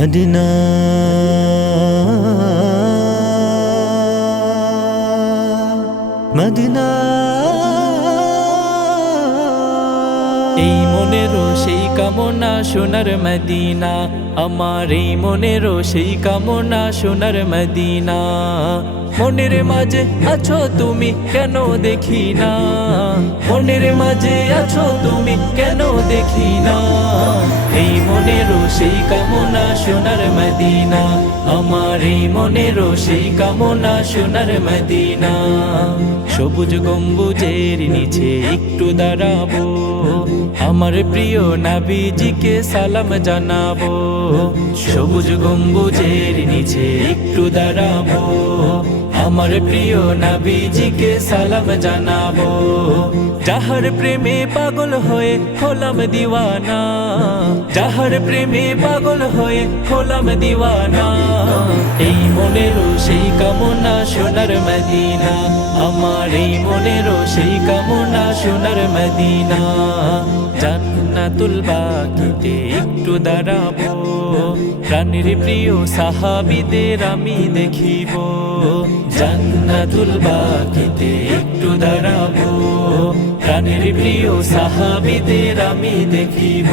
Medina. Medina. এই মনেরও সেই কামনা সোনার মদিনা। আমার এই মনেরও সেই কামনা সোনার মদিনা। মনের মাঝে আছো তুমি কেন দেখি না মনের মাঝে আছো তুমি কেন দেখি না সোনার মদিনা আমার এই মনের সেই কামনা, সোনার মদিনা। সবুজ গম্বুজের নিচে একটু দাঁড়াবো, আমার প্রিয় নাবিজিকে সালাম জানাব। সবুজ গম্বুজের নিচে একটু দাঁড়াবো আমার প্রিয় নাবিজিকে সালাম জানাব। যাহার প্রেমে পাগল হয়ে হলাম দিওয়ানা। যাহার প্রেমে পাগল হয়ে হলাম দিওয়ানা। এই মনেরও সেই কামনা সোনার মদিনা। আমার এই মনেরও সেই কামনা সোনার মদিনা। জান্নাতুল বাকিতে একটু দাঁড়াবো। প্রাণীর প্রিয় সাহাবিদের আমি দেখিব। জান্নাতুল বাকিতে একটু দাঁড়াবো। প্রাণের প্রিয় সাহাবিদের আমি দেখিব।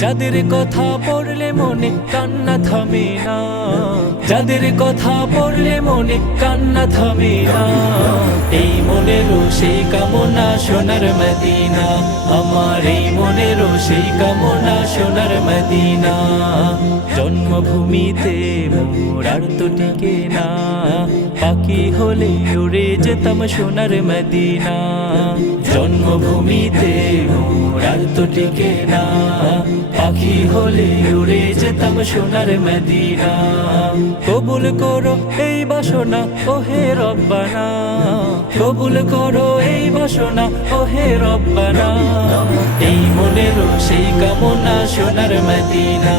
যাদের কথা পড়লে মনে কান্না থামে না। যাদের কথা পড়লে মনে কান্না থামে না। এই মনেরও সেই কামনা সোনার মদিনা। আমার এই মনেরও সেই কামনা সোনার মদিনা। জন্মভূমিতে মোর আর তো টিকে না। পাখি হলে উড়ে যেতাম সোনার মদিনা। জন্মভূমিতে মোর আর তো টিকে না। পাখি হলে উড়ে যেতাম সোনার মদিনা। কবুল করো এই বাসনা ও হে রব্বানা। কবুল করো এই বাসনা ও হে রব্বানা। মনেরও সেই কামনা সোনার মদিনা।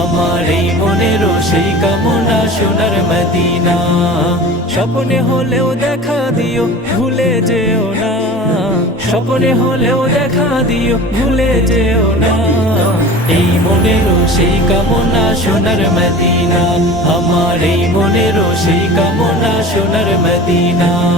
আমার এই মনেরও সেই কামনা সোনার মদিনা। স্বপ্নে হলেও দেখা দিও, ভুলে যেও না। স্বপ্নে হলেও দেখা দিও, ভুলে যেও না। এই মনেরও সেই কামনা সোনার মদিনা। আমার এই মনেরও সেই কামনা সোনার মদিনা।